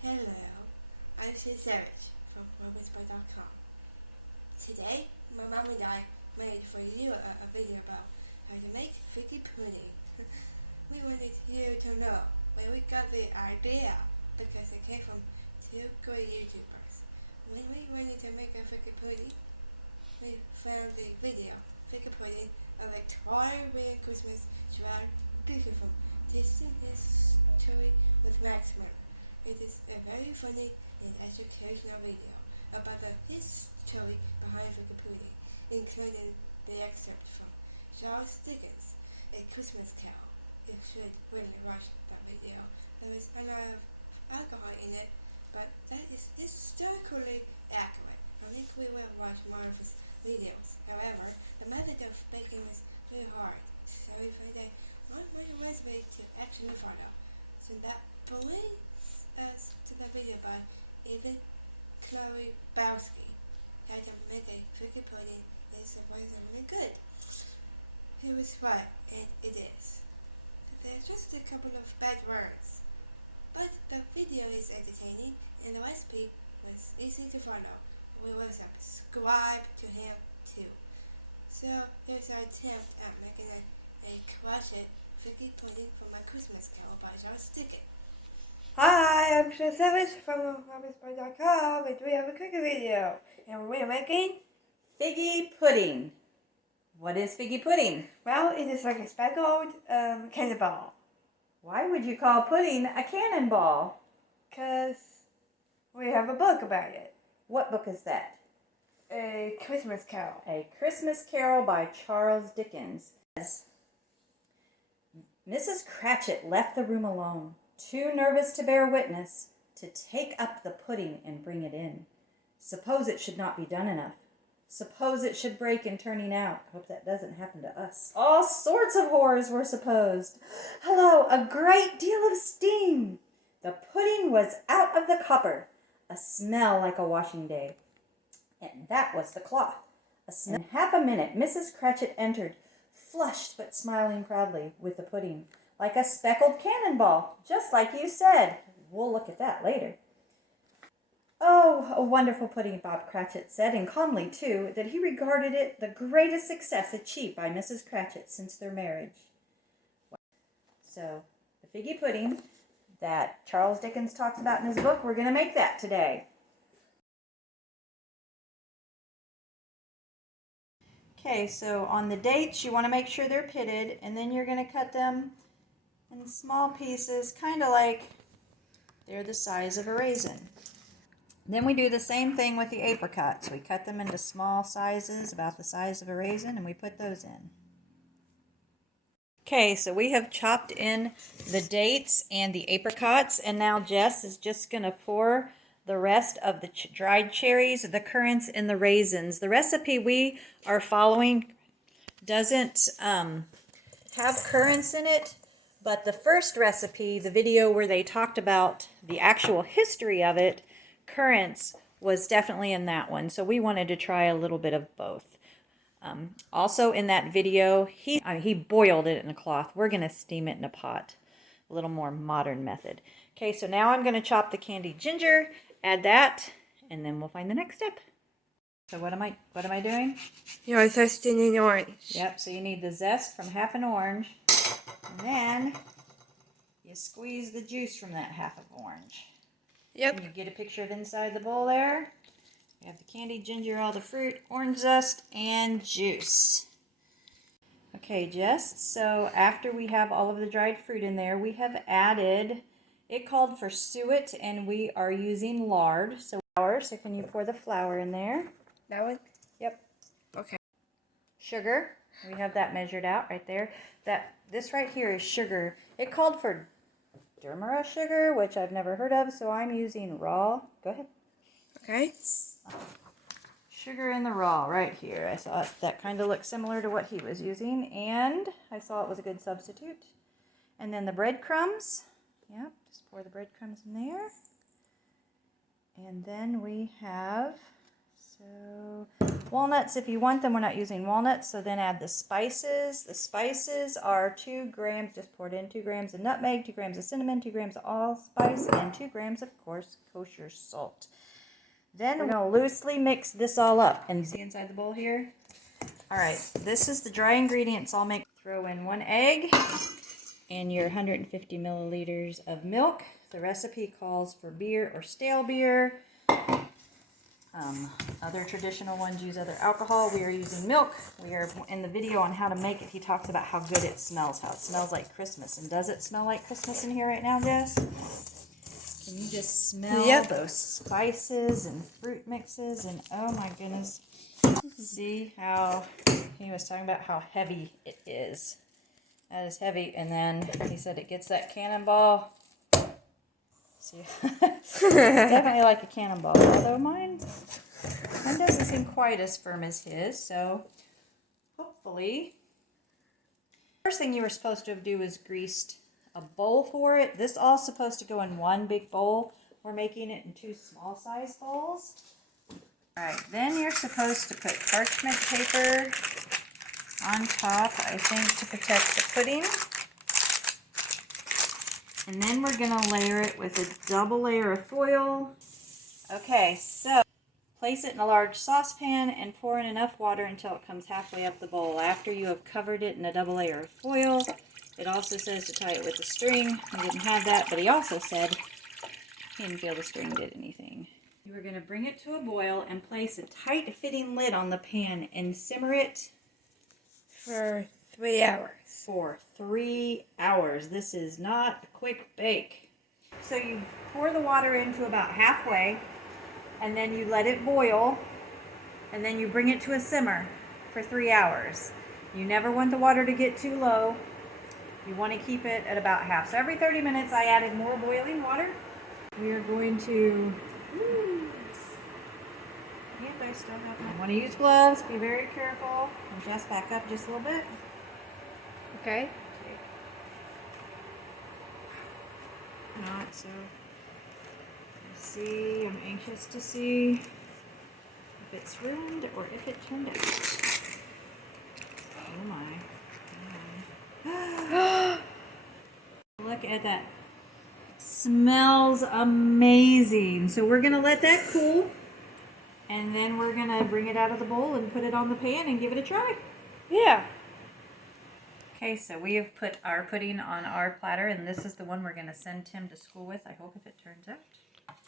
Hello, I'm Savage from RobotsBy.com. Today, my mom and I made for you a video about how to make Figgy Pudding. We wanted you to know where we got the idea because it came from two great YouTubers. When we wanted to make a Figgy Pudding, we found the video, Figgy Pudding, a Victorian Christmas tradition from Tasting History with Max Miller. It is a very funny and educational video about the history behind Figgy Pudding, including the excerpt from Charles Dickens' A Christmas Carol. You should really watch that video. There is a lot of alcohol in it, but that is historically accurate. I think we will watch more of his videos. However, the method of baking was very hard, so we found one more recipe to actually follow. So that brings us to the video by Ethan Chlebowski. How to make a Figgy Pudding is surprisingly good. Here is what it is. There's just a couple of bad words, but the video is entertaining and the recipe was easy to follow. We will subscribe to him too. So here's our attempt at making a crushed Figgy Pudding for my Christmas Carol by Charles Dickens. Hi, I'm Savage from RobotsBy.com and we have a cooking video. And we're making Figgy Pudding. What is Figgy Pudding? well, it is like a speckled cannonball. Why would you call pudding a cannonball? Because we have a book about it. What book is that? A Christmas Carol. A Christmas Carol by Charles Dickens. Mrs. Cratchit left the room alone, too nervous to bear witness, to take up the pudding and bring it in. Suppose it should not be done enough. Suppose it should break in turning out. Hope that doesn't happen to us. All sorts of horrors were supposed. Hello, a great deal of steam. The pudding was out of the copper, a smell like a washing day. And that was the cloth. In half a minute, Mrs. Cratchit entered, flushed but smiling proudly, with the pudding, like a speckled cannonball, just like you said. We'll look at that later. Oh, a wonderful pudding, Bob Cratchit said, and calmly, too, that he regarded it the greatest success achieved by Mrs. Cratchit since their marriage. So, the Figgy Pudding that Charles Dickens talks about in his book, we're going to make that today. Okay, so on the dates, you want to make sure they're pitted, and then you're going to cut them in small pieces, kind of like they're the size of a raisin. Then we do the same thing with the apricots. We cut them into small sizes, about the size of a raisin, and we put those in. Okay, so we have chopped in the dates and the apricots, and now Jess is just going to pour the rest of the dried cherries, the currants, and the raisins. The recipe we are following doesn't have currants in it, but the first recipe, the video where they talked about the actual history of it, currants was definitely in that one, so we wanted to try a little bit of both. Also in that video, he boiled it in a cloth. We're going to steam it in a pot, a little more modern method. Okay, so now I'm going to chop the candied ginger, add that, and then we'll find the next step. So what am I doing? You're zesting an orange. Yep, so you need the zest from half an orange, and then you squeeze the juice from that half of orange. Yep. And you get a picture of inside the bowl there. You have the candied ginger, all the fruit, orange zest, and juice. Okay, Jess, so after we have all of the dried fruit in there, we have added, it called for suet, and we are using lard. So flour, so can you pour the flour in there? That one? Yep. Okay. Sugar, we have that measured out right there. This right here is sugar. It called for Dermera sugar, which I've never heard of, so I'm using raw. Go ahead. Okay. Sugar in the raw right here. I thought that kind of looked similar to what he was using, and I saw it was a good substitute. And then the breadcrumbs. Yep, just pour the breadcrumbs in there. And then we have So walnuts, if you want them, we're not using walnuts. So then add the spices. The spices are 2 grams, just poured in 2 grams of nutmeg, 2 grams of cinnamon, 2 grams of allspice, and 2 grams, of course, kosher salt. Then we're going to loosely mix this all up. And see inside the bowl here? All right, this is the dry ingredients I'll make. Throw in 1 egg and your 150 milliliters of milk. The recipe calls for beer or stale beer. Other traditional ones use other alcohol. We are using milk. We are in the video on how to make it. He talks about how good it smells, how it smells like Christmas. And does it smell like Christmas in here right now, Jess? Can you just smell those spices and fruit mixes? And oh my goodness. See how he was talking about how heavy it is. That is heavy. And then he said it gets that cannonball. See, definitely like a cannonball. Although mine doesn't seem quite as firm as his. So hopefully. First thing you were supposed to do is greased a bowl for it. This all supposed to go in 1 big bowl. We're making it in 2 small size bowls. Alright, then you're supposed to put parchment paper on top, I think, to protect the pudding. And then we're going to layer it with a double layer of foil. Okay, so place it in a large saucepan and pour in enough water until it comes halfway up the bowl. After you have covered it in a double layer of foil, it also says to tie it with a string. We didn't have that, but he also said he didn't feel the string did anything. We're going to bring it to a boil and place a tight-fitting lid on the pan and simmer it For 3 hours. For 3 hours. This is not a quick bake. So you pour the water into about halfway, and then you let it boil, and then you bring it to a simmer for 3 hours. You never want the water to get too low. You want to keep it at about half. So every 30 minutes I added more boiling water. We are going to... Yep, I still have I want to use gloves. Be very careful. And just back up just a little bit. Okay. Not so. Let's see. I'm anxious to see if it's ruined or if it turned out. Oh my. Oh my. Look at that. Smells amazing. So we're going to let that cool. And then we're going to bring it out of the bowl and put it on the pan and give it a try. Yeah. Okay, so we have put our pudding on our platter, and this is the one we're going to send Tim to school with. I hope if it turns out.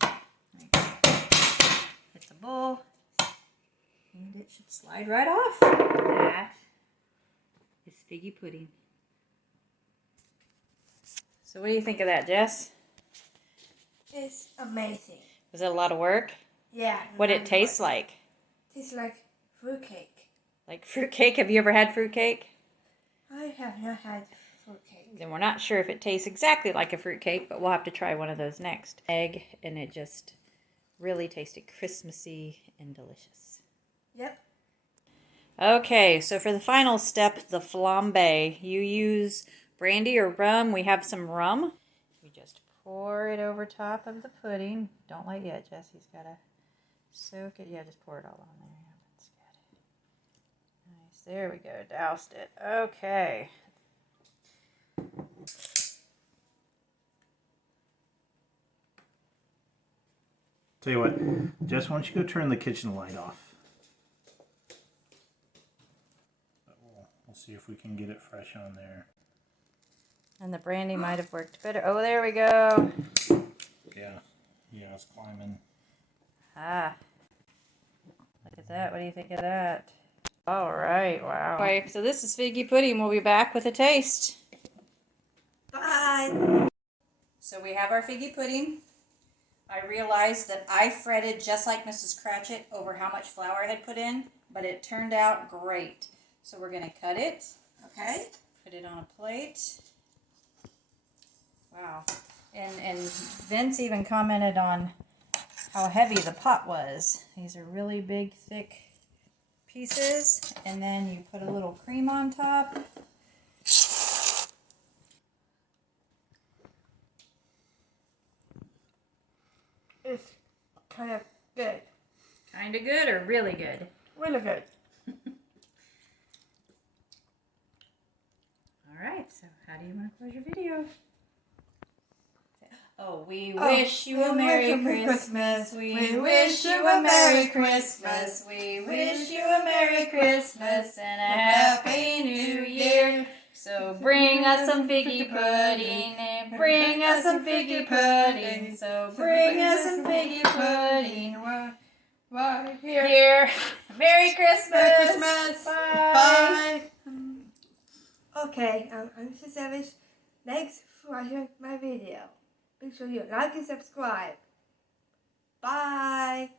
Right. Hit the bowl, and it should slide right off. That is figgy pudding. So what do you think of that, Jess? It's amazing. Was it a lot of work? Yeah. What did it taste like? Tastes like fruitcake. Like fruitcake? Have you ever had fruitcake? I have not had fruitcake. Then we're not sure if it tastes exactly like a fruitcake, but we'll have to try one of those next. Egg, and it just really tasted Christmassy and delicious. Yep. Okay, so for the final step, the flambe. You use brandy or rum. We have some rum. We just pour it over top of the pudding. Don't let yet, Jesse's got to soak it. Yeah, just pour it all on there. That's good. Nice. There we go. Doused it. Okay. Tell you what, Jess, why don't you go turn the kitchen light off? We'll see if we can get it fresh on there. And the brandy might have worked better. Oh, there we go. Yeah, it's climbing. Ah. Look at that. What do you think of that? All right. Wow. Okay, so this is figgy pudding. We'll be back with a taste. Bye. So we have our figgy pudding. I realized that I fretted just like Mrs. Cratchit over how much flour I had put in, but it turned out great. So we're going to cut it. Okay. Put it on a plate. Wow. And Vince even commented on how heavy the pot was. These are really big, thick pieces. And then you put a little cream on top. It's kind of good. Kind Kind of good or really good? Really good. All right, so how do you want to close your video? Oh, we Oh, wish you a Merry Christmas. We wish you a Merry Christmas. We wish you a Merry Christmas and a Happy New Year. So bring us some figgy pudding and bring us some figgy pudding. So bring us some figgy pudding. Bye. Here. Merry Christmas. Merry Christmas. Bye. Okay, I'm Mr. Savage. Thanks for watching my video. Make sure you like and subscribe. Bye.